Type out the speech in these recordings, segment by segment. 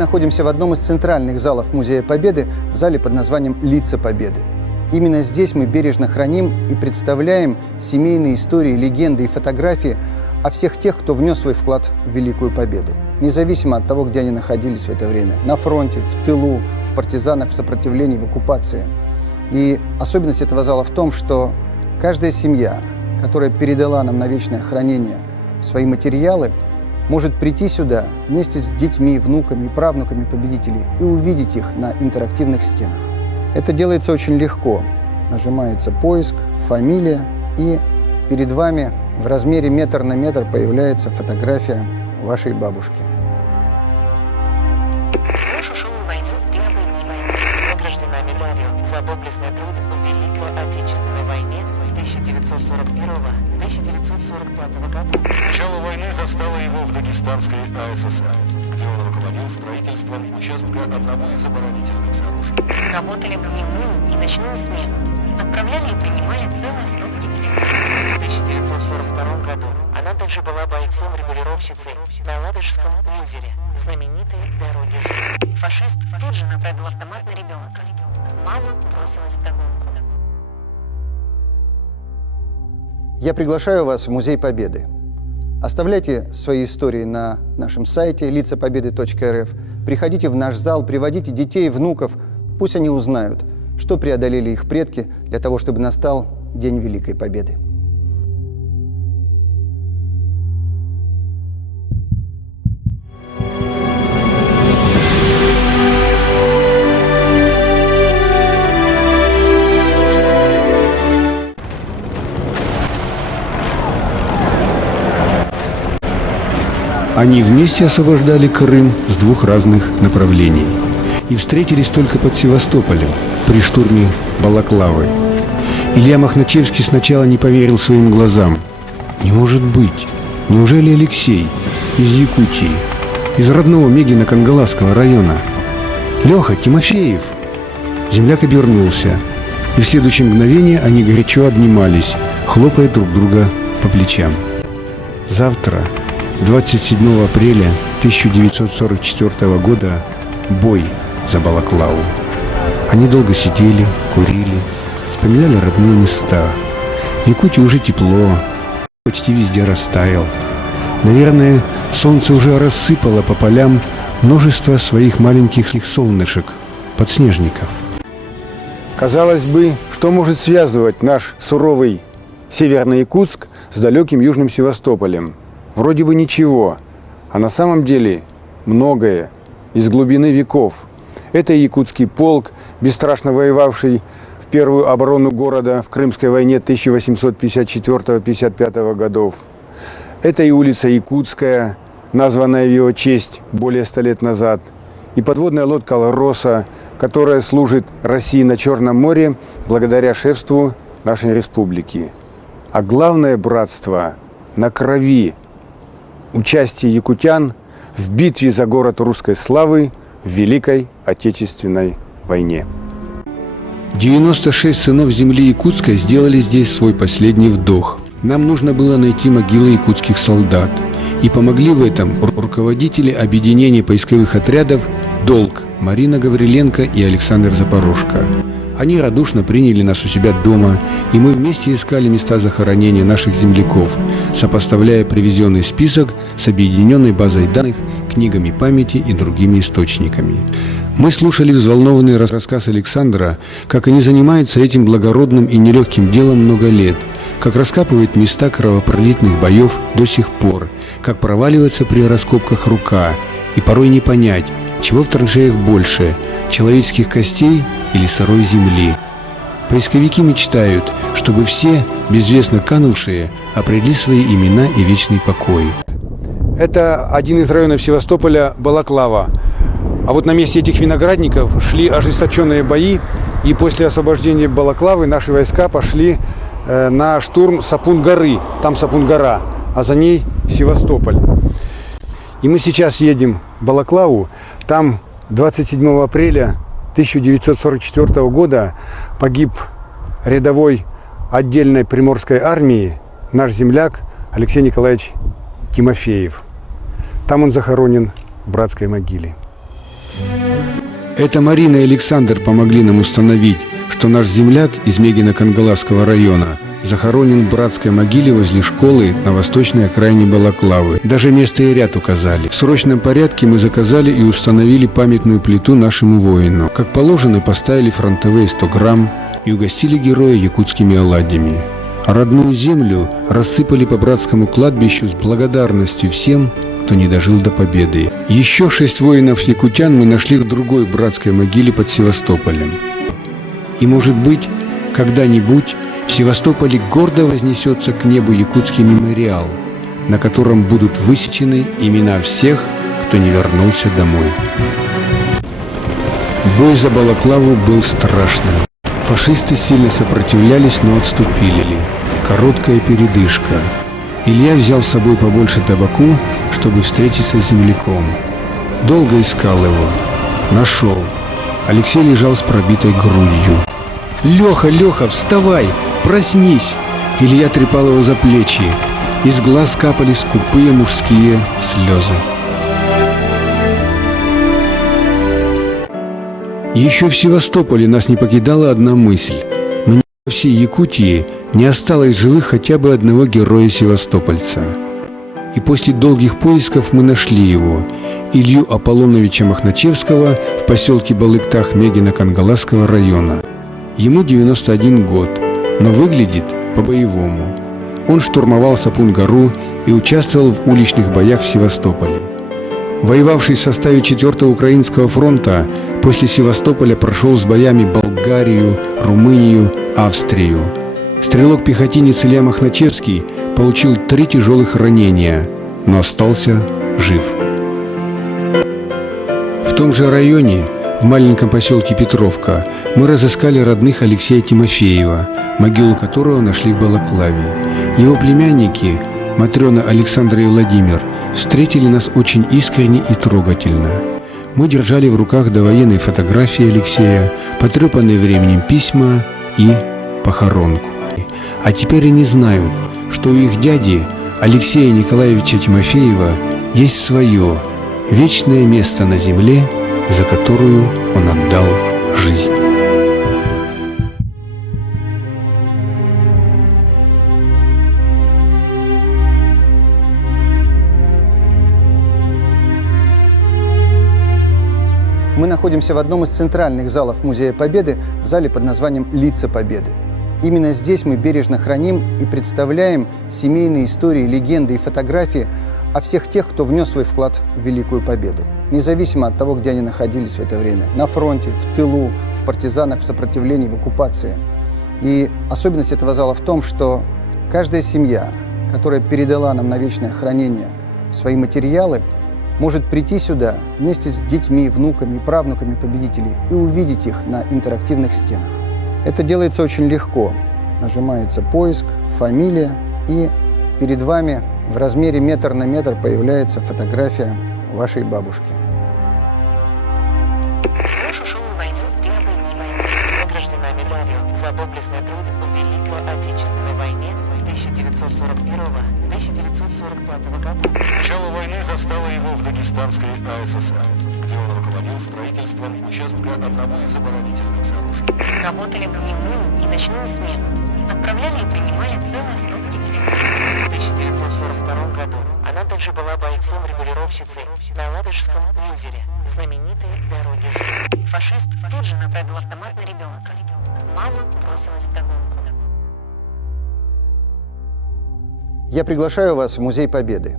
находимся в одном из центральных залов Музея Победы, в зале под названием «Лица Победы». Именно здесь мы бережно храним и представляем семейные истории, легенды и фотографии о всех тех, кто внес свой вклад в Великую Победу. Независимо от того, где они находились в это время. На фронте, в тылу, в партизанах, в сопротивлении, в оккупации. И особенность этого зала в том, что каждая семья, которая передала нам на вечное хранение свои материалы, может прийти сюда вместе с детьми, внуками и правнуками победителей и увидеть их на интерактивных стенах. Это делается очень легко. Нажимается поиск, фамилия, и перед вами в размере метр на метр появляется фотография вашей бабушки. Муж ушел на войну в первые дни войны. Награждена медалью за доблестный труд в Великой Отечественной войне 1941-1945 года. Начало войны застало его в Дагестанской АССР, где он руководил строительством участка одного из оборонительных сооружений. Работали в дневную и ночную смену. Отправляли и принимали целые стопки телеграмм. В 1942 году она также была бойцом-регулировщицей на Ладожском озере, знаменитой дороге жизни. Фашист тут же направил автомат на ребенка. Мама бросилась вдогонку. Я приглашаю вас в Музей Победы. Оставляйте свои истории на нашем сайте лицапобеды.рф. Приходите в наш зал, приводите детей, внуков. Пусть они узнают, что преодолели их предки для того, чтобы настал День Великой Победы. Они вместе освобождали Крым с двух разных направлений и встретились только под Севастополем при штурме Балаклавы. Илья Махначевский сначала не поверил своим глазам. Не может быть! Неужели Алексей из Якутии, из родного Мегино-Кангаласского района? Леха Тимофеев! Земляк обернулся, и в следующее мгновение они горячо обнимались, хлопая друг друга по плечам. Завтра, 27 апреля 1944 года, бой за Балаклаву. Они долго сидели, курили, вспоминали родные места. В Якутии уже тепло, почти везде растаял. Наверное, солнце уже рассыпало по полям множество своих маленьких солнышек, подснежников. Казалось бы, что может связывать наш суровый Северный Якутск с далеким Южным Севастополем? Вроде бы ничего, а на самом деле многое из глубины веков. Это якутский полк, бесстрашно воевавший в первую оборону города в Крымской войне 1854-55 годов. Это и улица Якутская, названная в его честь более 100 лет назад, и подводная лодка «Лароса», которая служит России на Черном море благодаря шефству нашей республики. А главное братство на крови. Участие якутян в битве за город русской славы в Великой Отечественной войне. 96 сынов земли якутской сделали здесь свой последний вдох. Нам нужно было найти могилы якутских солдат. И помогли в этом руководители объединения поисковых отрядов «Долг» Марина Гавриленко и Александр Запорожко. Они радушно приняли нас у себя дома, и мы вместе искали места захоронения наших земляков, сопоставляя привезенный список с объединенной базой данных, книгами памяти и другими источниками. Мы слушали взволнованный рассказ Александра, как они занимаются этим благородным и нелегким делом много лет, как раскапывают места кровопролитных боев до сих пор, как проваливается при раскопках рука, и порой не понять, чего в траншеях больше – человеческих костей или сырой земли. Поисковики мечтают, чтобы все, безвестно канувшие, обрели свои имена и вечный покой. Это один из районов Севастополя – Балаклава. А вот на месте этих виноградников шли ожесточенные бои, и после освобождения Балаклавы наши войска пошли на штурм Сапун-горы. Там Сапун-гора, а за ней Севастополь. И мы сейчас едем в Балаклаву. Там 27 апреля 1944 года погиб рядовой отдельной Приморской армии наш земляк Алексей Николаевич Тимофеев. Там он захоронен в братской могиле. Это Марина и Александр помогли нам установить, что наш земляк из Мегино-Кангаласского района захоронен в братской могиле возле школы на восточной окраине Балаклавы. Даже место и ряд указали. В срочном порядке мы заказали и установили памятную плиту нашему воину. Как положено, поставили фронтовые 100 грамм и угостили героя якутскими оладьями. А родную землю рассыпали по братскому кладбищу с благодарностью всем, кто не дожил до победы. Еще 6 воинов-якутян мы нашли в другой братской могиле под Севастополем. И, может быть, когда-нибудь в Севастополе гордо вознесется к небу якутский мемориал, на котором будут высечены имена всех, кто не вернулся домой. Бой за Балаклаву был страшным. Фашисты сильно сопротивлялись, но отступили. Короткая передышка. Илья взял с собой побольше табаку, чтобы встретиться с земляком. Долго искал его. Нашел. Алексей лежал с пробитой грудью. «Леха, Леха, вставай! Проснись!» Илья трепал его за плечи. Из глаз капали скупые мужские слезы. Еще в Севастополе нас не покидала одна мысль. Но во всей Якутии не осталось живых хотя бы одного героя-севастопольца. И после долгих поисков мы нашли его, Илью Аполлоновича Махначевского, в поселке Балыктах Мегино-Кангаласского района. Ему 91 год, но выглядит по-боевому. Он штурмовал Сапун-гору и участвовал в уличных боях в Севастополе. Воевавший в составе 4-го Украинского фронта, после Севастополя прошел с боями Болгарию, Румынию, Австрию. Стрелок-пехотинец Илья Махначевский получил 3 тяжелых ранения, но остался жив. В том же районе, в маленьком поселке Петровка, мы разыскали родных Алексея Тимофеева, могилу которого нашли в Балаклаве. Его племянники, Матрена, Александра и Владимир, встретили нас очень искренне и трогательно. Мы держали в руках довоенные фотографии Алексея, потрепанные временем письма и похоронку. А теперь они знают, что у их дяди Алексея Николаевича Тимофеева есть свое вечное место на земле, за которую он отдал жизнь. Мы находимся в одном из центральных залов Музея Победы, в зале под названием «Лица Победы». Именно здесь мы бережно храним и представляем семейные истории, легенды и фотографии о всех тех, кто внес свой вклад в Великую Победу. Независимо от того, где они находились в это время. На фронте, в тылу, в партизанах, в сопротивлении, в оккупации. И особенность этого зала в том, что каждая семья, которая передала нам на вечное хранение свои материалы, может прийти сюда вместе с детьми, внуками и правнуками победителей и увидеть их на интерактивных стенах. Это делается очень легко. Нажимается поиск, фамилия, и перед вами в размере метр на метр появляется фотография вашей бабушки. Муж ушел на войну в Первой мировой войне. Награждена медалью за доблестный труд в Великой Отечественной войне 1941-1945 года. Начало войны застало его в Дагестанской АССР, где он руководил строительством участка одного из оборонительных сооружений. Работали в дневную и ночную смену. Отправляли и принимали целые стопки телеграмм. В 1942 году она также была бойцом-регулировщицей на Ладожском озере, знаменитой дороге жизни. Фашист тут же направил автомат на ребенка. Мама бросилась вдогонку. Я приглашаю вас в Музей Победы.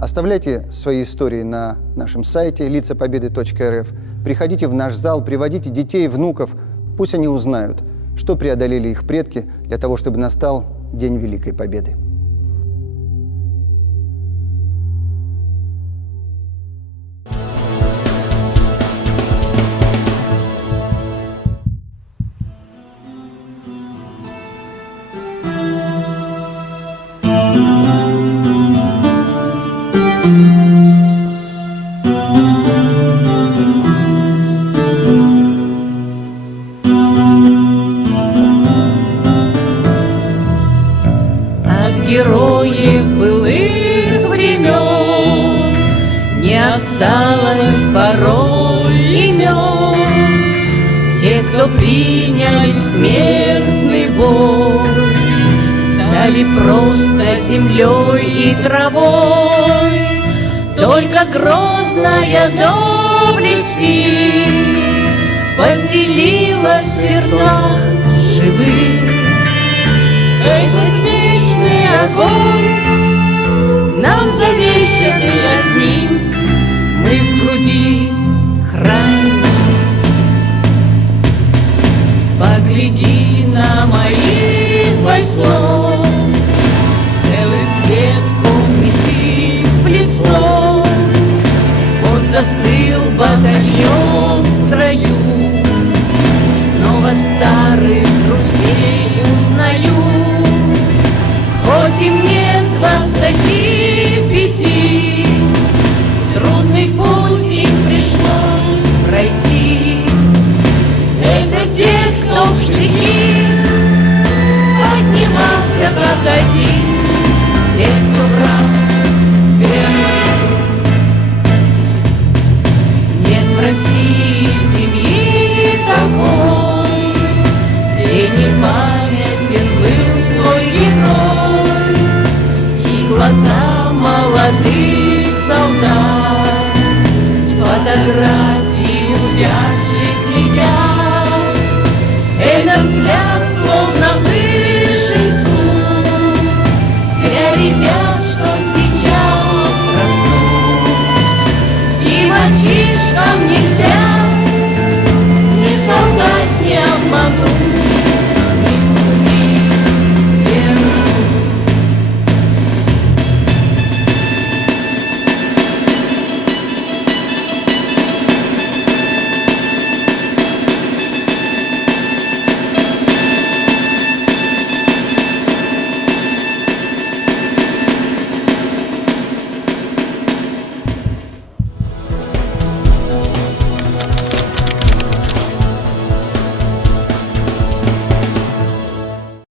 Оставляйте свои истории на нашем сайте лицапобеды.рф. Приходите в наш зал, приводите детей, внуков. Пусть они узнают, что преодолели их предки для того, чтобы настал День Великой Победы. Огни что приняли смертный бой, стали просто землей и травой. Только грозная доблести поселилась в сердцах живых. Этот вечный огонь нам завещанный одним, мы в груди храним. Погляди на моих бойцов, целый свет помнит их в лицо. Вот застыл батальон в строю, снова старых друзей узнаю. Хоть им нет 25, трудный путь им пришлось пройти. Это те, кто в штыки поднимался как один, те, кто брал первый. Нет в России семьи такой, где не память